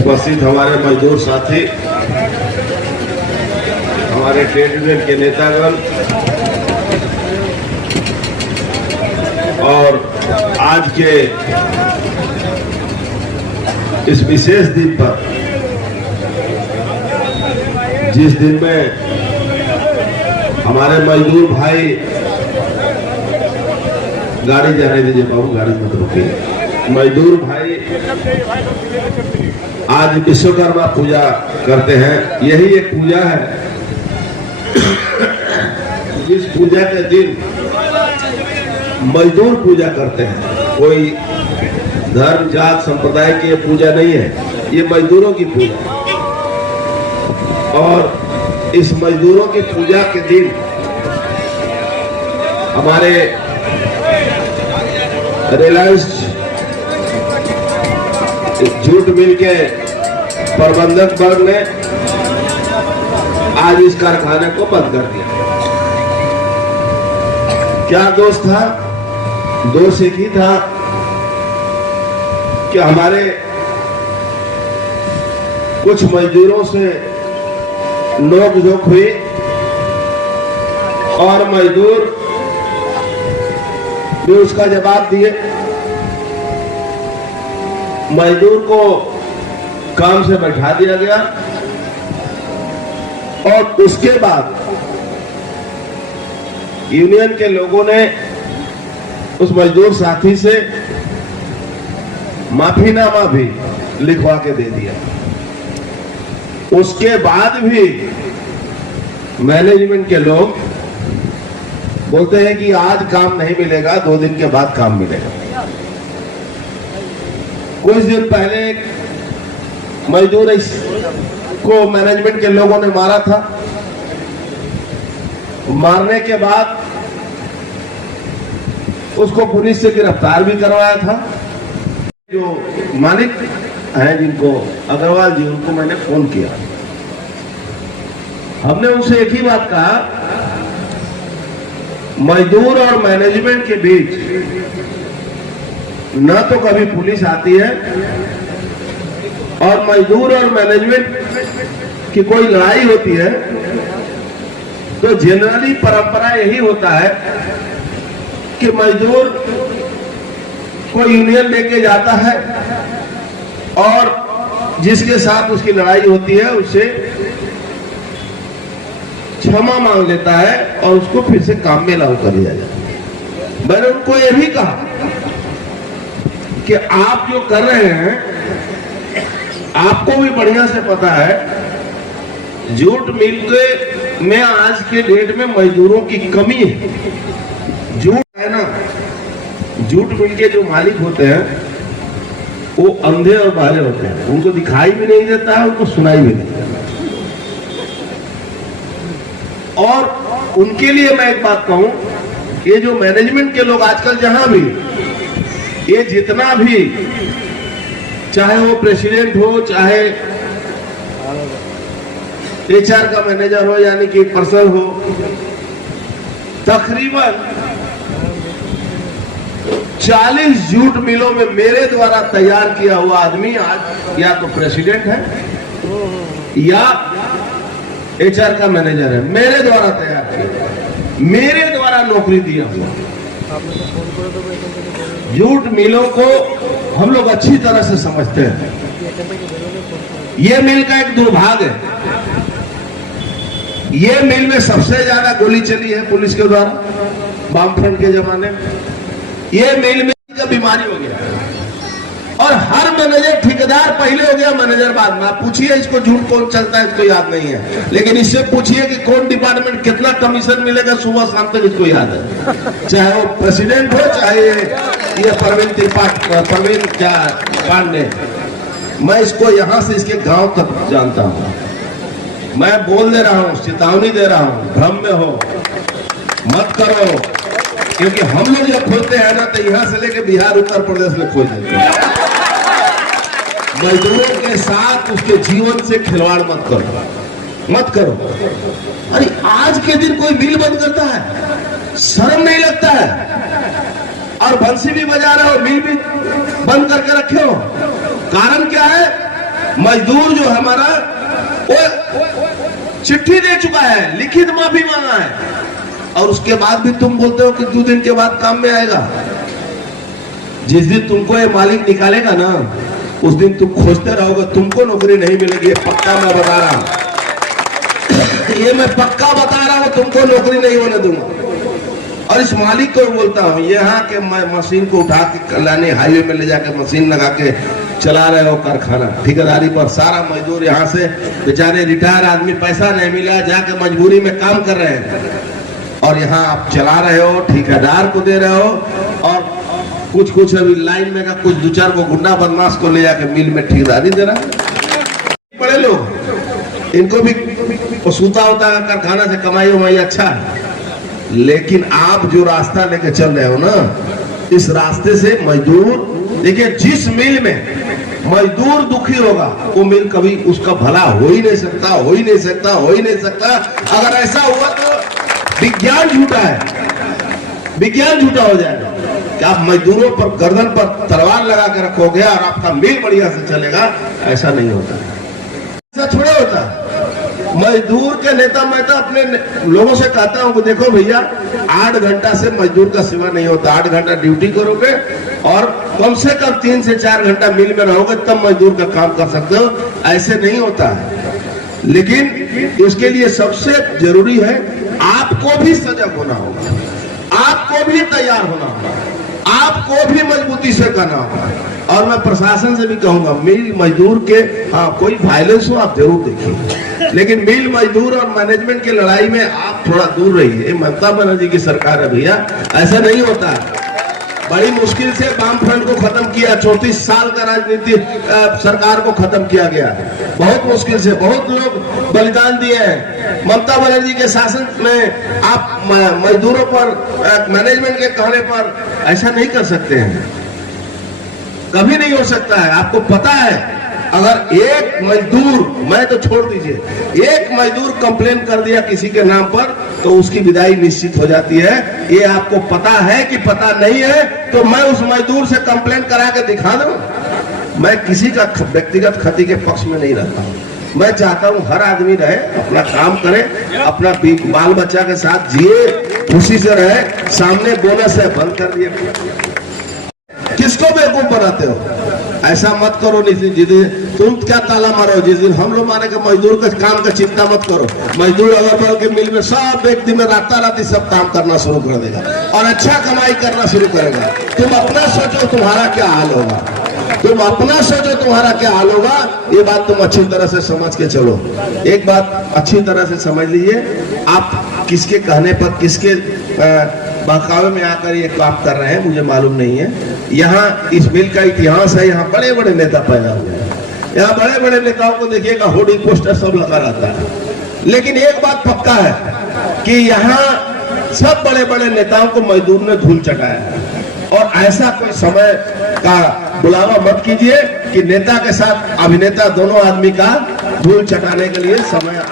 उपस्थित हमारे मजदूर साथी, हमारे ट्रेड यूनियन के नेतागण और आज के इस विशेष दिन पर, जिस दिन में हमारे मजदूर भाई, गाड़ी जाने दीजिए बाबू, गाड़ी मत रोकिए, मजदूर भाई आज विश्वकर्मा पूजा करते हैं। यही एक पूजा है जिस पूजा के दिन मजदूर पूजा करते हैं। कोई धर्म जात संप्रदाय की पूजा नहीं है, ये मजदूरों की पूजा। और इस मजदूरों की पूजा के दिन हमारे रिलायंस जूट मिल के प्रबंधक वर्ग ने आज इस कारखाने को बंद कर दिया। क्या दोष था? दोष एक ही था कि हमारे कुछ मजदूरों से नोक-झोंक हुई और मजदूर भी उसका जवाब दिए। मजदूर को काम से बैठा दिया गया और उसके बाद यूनियन के लोगों ने उस मजदूर साथी से माफीनामा भी लिखवा के दे दिया। उसके बाद भी मैनेजमेंट के लोग बोलते हैं कि आज काम नहीं मिलेगा, 2 दिन के बाद काम मिलेगा। कुछ दिन पहले एक मजदूर को मैनेजमेंट के लोगों ने मारा था। मारने के बाद उसको पुलिस से गिरफ्तार भी करवाया था। जो मालिक हैं जिनको, अग्रवाल जी, उनको मैंने फोन किया। हमने उनसे एक ही बात कहा, मजदूर और मैनेजमेंट के बीच न तो कभी पुलिस आती है और मजदूर और मैनेजमेंट की कोई लड़ाई होती है तो जनरली परंपरा यही होता है कि मजदूर को यूनियन लेके जाता है और जिसके साथ उसकी लड़ाई होती है उससे क्षमा मांग लेता है और उसको फिर से काम में लागू कर दिया जाता है। मैंने उनको यह भी कहा कि आप जो कर रहे हैं, आपको भी बढ़िया से पता है जूट मिल में आज के डेट में मजदूरों की कमी है। जूट है ना, जूट मिल के जो मालिक होते हैं वो अंधे और बहरे होते हैं, उनको दिखाई भी नहीं देता है, उनको सुनाई भी नहीं देता। और उनके लिए मैं एक बात कहूं, ये जो मैनेजमेंट के लोग आजकल जहां भी, ये जितना भी, चाहे वो प्रेसिडेंट हो, चाहे HR का मैनेजर हो, यानी कि पर्सन हो, तकरीबन 40 जूट मिलों में मेरे द्वारा तैयार किया हुआ आदमी आज या तो प्रेसिडेंट है या HR का मैनेजर है। मेरे द्वारा तैयार किया, मेरे द्वारा नौकरी दिया हुआ। जूट मिलों को हम लोग अच्छी तरह से समझते हैं। ये मिल का एक दुर्भाग्य है, ये मिल में सबसे ज्यादा गोली चली है पुलिस के द्वारा वामफ्रंट के जमाने में। ये मिल में का बीमारी हो गया और हर मैनेजर ठेकेदार पहले हो गया, मैनेजर बाद में। पूछिए इसको जूट कौन चलता है, इसको याद नहीं है, लेकिन इससे पूछिए कि कौन डिपार्टमेंट कितना कमीशन मिलेगा, सुबह शाम तक इसको याद है। चाहे वो प्रेसिडेंट हो, चाहे ये प्रवीण क्या पांडे। मैं इसको यहां से इसके गांव तक जानता हूं। मैं बोल दे रहा हूं, चेतावनी दे रहा हूं, भ्रम में हो मत करो, क्योंकि हम लोग जब खोलते हैं ना तो यहां से लेके बिहार, उत्तर प्रदेश में खोल देते हैं। मजदूरों के साथ उसके जीवन से खिलवाड़ मत करो। अरे आज के दिन कोई मिल बंद करता है, शर्म नहीं लगता है? और बंसी भी बजा रहे हो, मिल भी बंद करके रखे हो। कारण क्या है? मजदूर जो हमारा वो चिट्ठी दे चुका है, लिखित माफी मांगा है, और उसके बाद भी तुम बोलते हो कि 2 दिन के बाद काम में आएगा। जिस दिन तुमको ये मालिक निकालेगा ना, उस दिन तुम खोजते रहोगे, तुमको नौकरी नहीं मिलेगी। ये पक्का मैं बता रहा हूं, ये मैं पक्का बता रहा हूं, तुमको नौकरी नहीं होने दूंगा। और इस मालिक को बोलता हूं, यहाँ के मशीन को उठा के कल्याणी हाईवे में ले जाके मशीन लगा के चला रहे हो कारखाना ठेकेदारी पर। सारा मजदूर यहाँ से बेचारे रिटायर आदमी, पैसा नहीं मिला, जाके मजबूरी में काम कर रहे हैं, और यहाँ आप चला रहे हो, ठेकेदार को दे रहे हो, और कुछ अभी लाइन में का कुछ 2-4 को गुंडा बदमाश को ले जाके मिल में ठेकेदारी दे रहा। बड़े लोग, इनको भी सूता होता है कारखाना से, कमाई उमाई अच्छा है, लेकिन आप जो रास्ता लेके चल रहे हो ना, इस रास्ते से मजदूर, देखिए जिस मिल में मजदूर दुखी होगा वो मिल कभी उसका भला हो ही नहीं सकता, हो ही नहीं सकता, हो ही नहीं सकता। अगर ऐसा हुआ तो विज्ञान झूठा है, विज्ञान झूठा हो जाएगा कि आप मजदूरों पर गर्दन पर तलवार लगा के रखोगे और आपका मिल बढ़िया से चलेगा। ऐसा नहीं होता, ऐसा थोड़ा होता। मजदूर के नेता, मैं तो अपने लोगों से कहता हूं कि देखो भैया, 8 घंटा से मजदूर का सेवा नहीं होता। 8 घंटा ड्यूटी करोगे और कम से कम 3 से 4 घंटा मिल में रहोगे, तब मजदूर का काम कर सकते हो। ऐसे नहीं होता है, लेकिन उसके लिए सबसे जरूरी है आपको भी सजग होना होगा, आपको भी तैयार होना होगा, आपको भी मजबूती से करना होगा। और मैं प्रशासन से भी कहूंगा, मिल मजदूर के, हाँ कोई वायलेंस हो आप जरूर देखिए, लेकिन मिल मजदूर और मैनेजमेंट की लड़ाई में आप थोड़ा दूर रहिए। ममता बनर्जी की सरकार है भैया, ऐसा नहीं होता है। बड़ी मुश्किल से वाम फ्रंट को खत्म किया, 34 साल का राजनीति सरकार को खत्म किया गया, बहुत मुश्किल से, बहुत लोग बलिदान दिए हैं। ममता बनर्जी के शासन में आप मजदूरों पर, मैनेजमेंट के कहने पर ऐसा नहीं कर सकते हैं, कभी नहीं हो सकता है। आपको पता है, अगर एक मजदूर, मैं तो छोड़ दीजिए, एक मजदूर कंप्लेन कर दिया किसी के नाम पर, तो उसकी विदाई निश्चित हो जाती है। ये आपको पता है कि पता नहीं है? तो मैं उस मजदूर से कंप्लेन करा के दिखा दूं। मैं किसी का व्यक्तिगत क्षति के पक्ष में नहीं रहता हूं। मैं चाहता हूं हर आदमी रहे, अपना काम करे, अपना बाल बच्चा के साथ जिए, खुशी से रहे। सामने बोनस है, बंद कर दिए। किसको बेवकूफ बनाते हो? ऐसा मत करो। जिस दिन तुम क्या ताला मारो, जिस दिन हम लोग माने के मजदूर के काम का चिंता मत करो। मजदूर अगर बल के मिल में सब व्यक्ति में रात सब काम करना शुरू कर देगा और अच्छा कमाई करना शुरू करेगा। तुम अपना सोचो तुम्हारा क्या हाल होगा, तुम अपना सोचो तुम्हारा क्या हाल होगा। ये बात तुम अच्छी तरह से समझ के चलो। एक बात अच्छी तरह से समझ लीजिए, आप किसके कहने पर, किसके बहकावे में आकर ये काम कर रहे हैं मुझे मालूम नहीं है। यहाँ इस मिल का इतिहास है, यहाँ बड़े बड़े नेता पैदा हुए हैं, यहाँ बड़े बड़े नेताओं को देखिएगा, होर्डिंग पोस्टर सब लगा रहता है। लेकिन एक बात पक्का है कि यहाँ सब बड़े बड़े नेताओं को मजदूर ने धूल चटाया। और ऐसा कोई समय का बुलावा मत कीजिए कि नेता के साथ अभिनेता दोनों आदमी का धूल चटाने के लिए समय